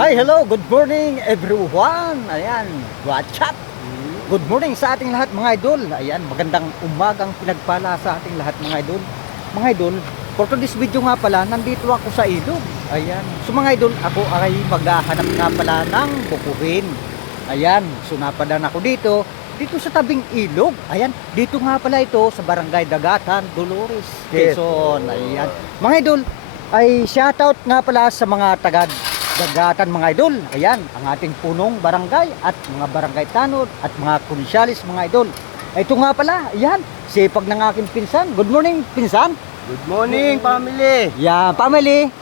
Hi, hello, good morning everyone. Ayan, what's up? Good morning sa ating lahat mga idol. Ayan, magandang umagang pinagpala sa ating lahat mga idol. Mga idol, for today's video nga pala, nandito ako sa ilog. Ayan. So mga idol, ako ay maghahanap nga pala ng bukuhin. Ayan, so napadaan ako dito, dito sa tabing ilog. Ayan, dito nga pala ito sa Barangay Dagatan, Dolores. Quezon. Ayan. Mga idol, ay shoutout nga pala sa mga taga Dagatan mga idol. Ayan, ang ating punong barangay at mga barangay tanod at mga kunsyalis mga idol. Ito nga pala, ayan, sipag ng aking pinsan. Good morning, pinsan. Good morning, family! Yan, family.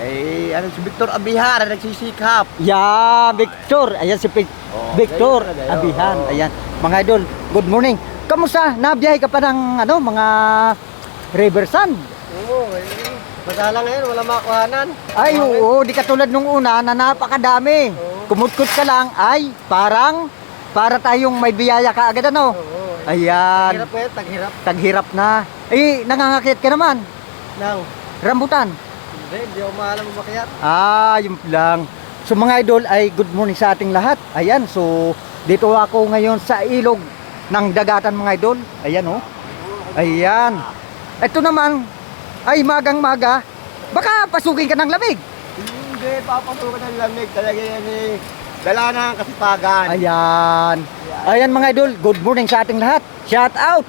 Eh, ano si Victor Abihar, nagsisikap. Yan, Victor. Ayan si Pic- Oh, Victor gayon na, gayon. Abihan. Oh. Ayan, mga idol, good morning. Kamusta? Nabiyahe ka pa ng ano, mga Riversan? Oo, eh. Masala ngayon, wala makakuhanan. Ay, oo, di katulad nung una na napakadami. Oo. Kumutkot ka lang, ay, parang, para tayong may biyaya ka agad ano. Oo. Ayan, Taghirap eh, taghirap. taghirap na. Eh, nangangakit ka naman. Nang, Rambutan. hindi, hindi ako maalam umakyat. Ah, yun lang. So mga idol ay good morning sa ating lahat. Ayan, so dito ako ngayon sa ilog ng dagatan mga idol. Ayan oh. Ayan. Ito naman ay magang maga. Baka pasukin ka ng lamig. Hindi, papasukan ng lamig. Talaga yan eh. Dala na ang kasipagan. Ayan. Ayan mga idol, good morning sa ating lahat. Shout out